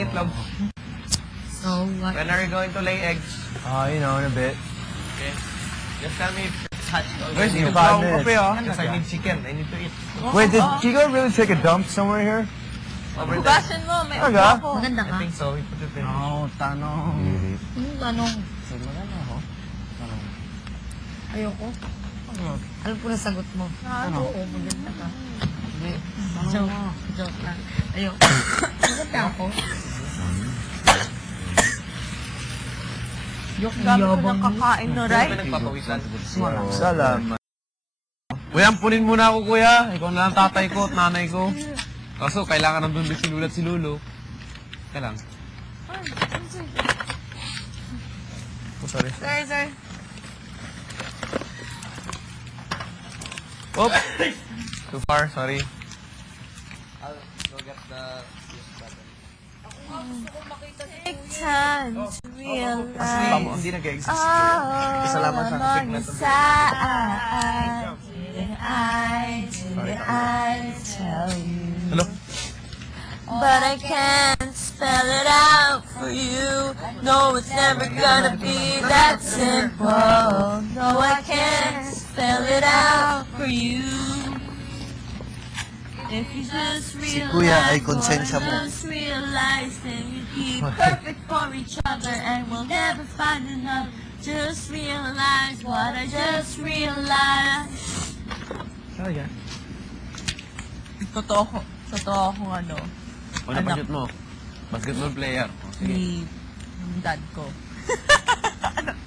Itlog. So what? When are you going to lay eggs? You know, in a bit. Okay. Just tell me if it's hatched Where's already. the bawang kape, Yes, I need chicken. I need to eat. Wait, did Chico really take a dump somewhere here? Over there. Hugasan mo, may upo Aga? ako. Maganda I ka? think so. We put it in. Tanong. Tanong. Ayoko. Alam ko na sagot mo. Oo, maganda ka. Joke lang. Ayoko. Maganda ako. Gabi ko ng kakain no, Hindi right? ba nagpapawisan? Salamat. Kuya, ampunin muna ako, kuya. Ikaw na lang tatay ko at nanay ko. Kaso, kailangan nandun si Lula at si Lulo. Kaya lang. Oh, sorry. Sir. Oops! Too far, sorry. I'll go get the Take time to realize. Hindi nag-exist. Oh, Salamat sa along sickness. the side. Didn't I tell you? Hello? But I can't spell it out for you. No, it's never gonna be that simple. No, I can't spell it out for you. If you just realize, Kuya ay konsensya mo. just realize that you keep perfect for each other and we'll never find another. Just realize what I just realized. Totoo kung ano, O, napashoot mo. Basketball player. O, sige. ni dad ko.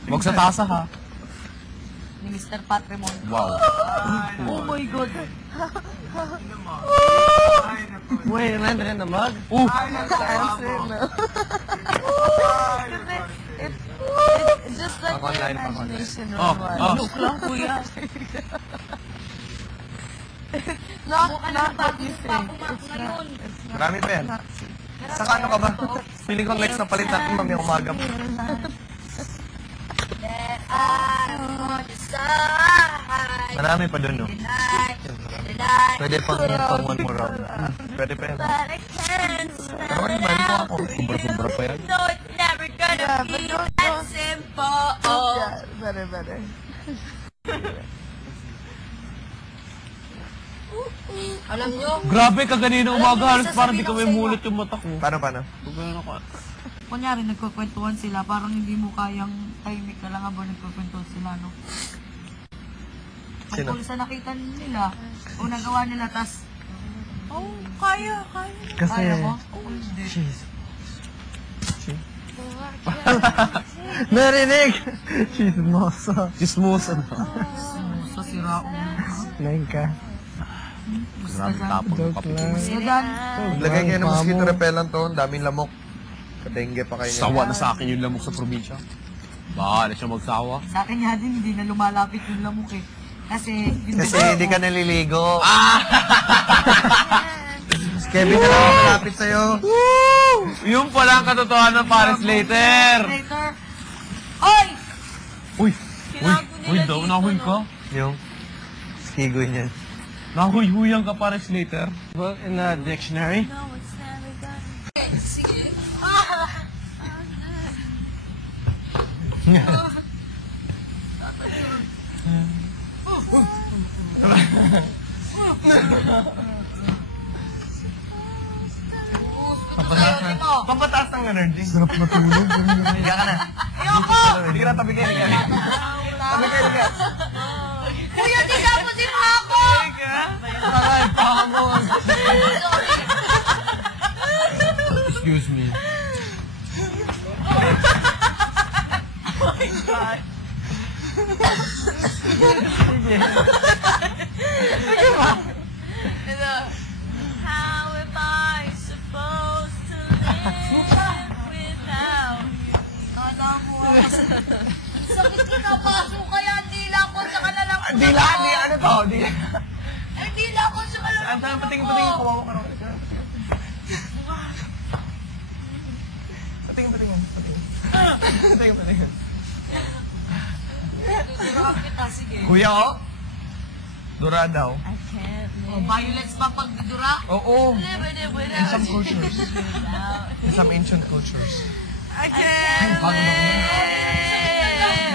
Huwag sa tasa, ha? Ni Mr. Patrimon. Wow. Oh my God. Wait, nandun na naman. It's just like my Online, imagination or Oh, what. oh. Look lang, kuya. Not what you think. Marami pa yan. Saka ano ka ba? Feeling ko next na palit natin mamaya umaga. Marami pa dun, no? Pwede pang one more round. Pwede pa yan. But I can't spell Ano it naman ko out. ako? Kumbra-kumbra pa yan. No, it's never gonna be that simple. Better. Alam nyo, Grabe, kaganina umaga. Halos parang di kami mulot yung mata ko. Paano? Huwag ganun ako. kunyari nagkukwentuhan sila, parang hindi mo kayang tahimik ka lang habang nagkukwentuhan sila, no? Sino? Tungkol sa nakita nila, o nagawa nila, tas, oh, kaya. Kasi, Kaya mo? Oh, hindi. narinig! Chismoso. Chismosa na. Sa sira ko. Nain ka. Grabe tapon ng kape ko. Sadan, Lagay kayo ng mosquito repellent to, ang daming lamok. Kadengge pa kayo niya. Sawa na sa akin yung lamok sa probinsya. Bahala siya magsawa. sa akin nga din, hindi na lumalapit yung lamok eh. Kasi, Kasi hindi ka naliligo. Kevin na lang malapit sa'yo. Yung pala ang katotohanan ng Paris later. Later, oy! Uy daw, nahuy ka. Yung skigoy niyan. Nahuy-huyan ka Paris later. Well, in the dictionary, No, it's never gonna. Sige. pampataas ng energy. Sarap matulog. Higa ka na. Ayoko! Hindi ka na tabi kayo. Tabi kayo. Kuya, tinapusin mo ako! Aray, pahamon. Excuse me. How am I supposed to live without you? Alam mo, sakit kinapaso kaya dila ko sa kanalang Dila, ano to? Dila. Ay, dila ko sa kanalang Ang tanong, patingin, kawawa ka rin. Patingin. Patingin. Durang kita, sige. Kuya, oh. Dura daw. I can't Oh, violence pa pagdudura? Oo. live it In without some cultures. In some ancient cultures. I can't Bago daw yun.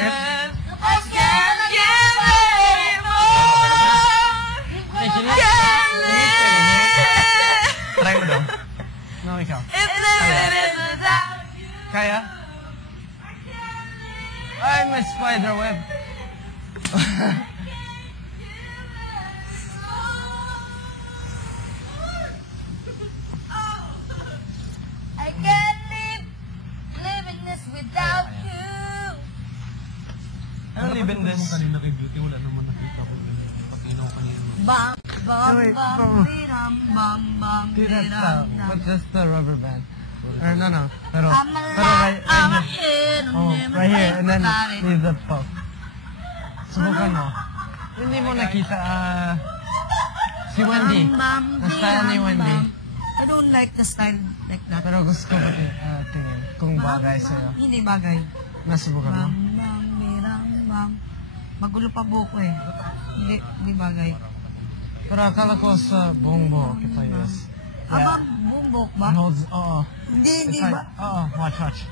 live. I can't give anymore. Can't live. Try mo daw. No, ikaw. If living is without you. Kaya? I'm a spider web. I can't live living this without you. Ano live in this? Kanina kay Beauty, wala naman nakita ko. Patinaw kanina. Bang, bang, Wait, bang, oh. biram, bang, bang, Dude, that's biram, but just the rubber band. Or no. Pero, I'm alive, I'm a hit, oh, right here, and then leave the poke. Subukan mo. Hindi mo nakita, si Wendy. The style ni Wendy. I don't like the style like that. Pero gusto ko tingin kung bagay sa'yo. Hindi bagay. Nasubukan mo? Bang, bang, biram, bang. Magulo pa buko eh. Hindi bagay. Pero akala ko sa buong buhok, ito yes. Aba, bumbok ba? It holds, oo. Hindi It's ba? like, watch.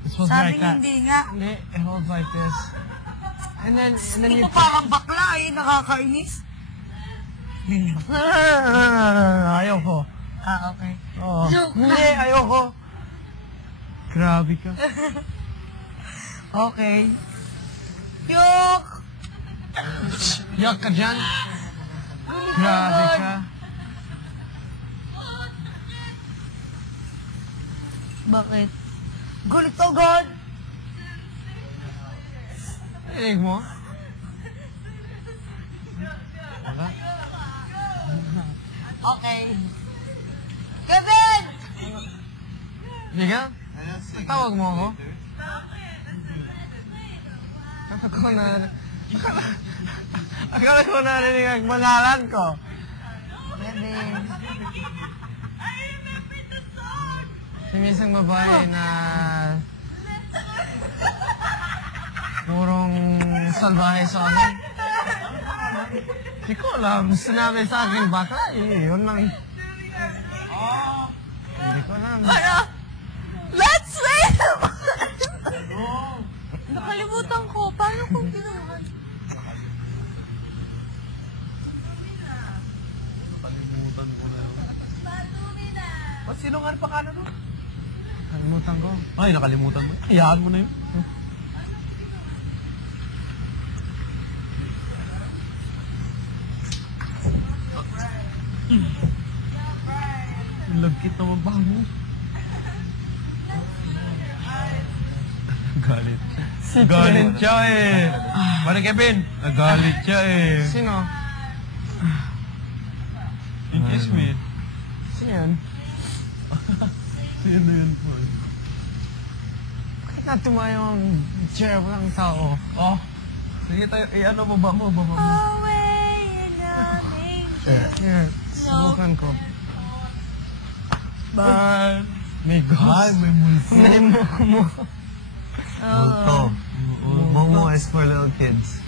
It's supposed to be Sabi like that. hindi nga. Hindi, it holds like this. And then Hindi you ko parang bakla eh, nakakainis. Ayoko. Ah, okay. Oo. Joke lang. Hindi, ayoko. Grabe ka. Okay. Yok! Yak ka dyan. Grabe ka. Bakit? Gulit to, God! Inig mo? Wala. Okay. Kevin! Hindi ka? Tawag mo ako? Akala ko narinig ang pangalan ko. Kevin. Yung isang babae na purong salbahe sa akin. Hindi ko alam. Sinabi sa akin, bakla eh. Yun lang. Hindi ko alam. Let's swim! Nakalimutan ko. Paano kung ginawa? Kalimutan ko na yun. Ba't sino nga pa ka na doon? Kalimutan ko. Ay, nakalimutan mo. Hayaan mo na yun. Lagkit naman ba mo? Galit. Galit siya eh. Mana Kevin? Nagalit siya eh. Sino? You kiss me. Sino yan? Sino yun po? Bakit na tumayo ang chair ng tao? Oh. Sige tayo, ano mo ba mo? Baba mo. Away in a manger. Here, subukan ko. Bye. May ghost. Ay, may multo. May mo. Multo. Momo is for little kids.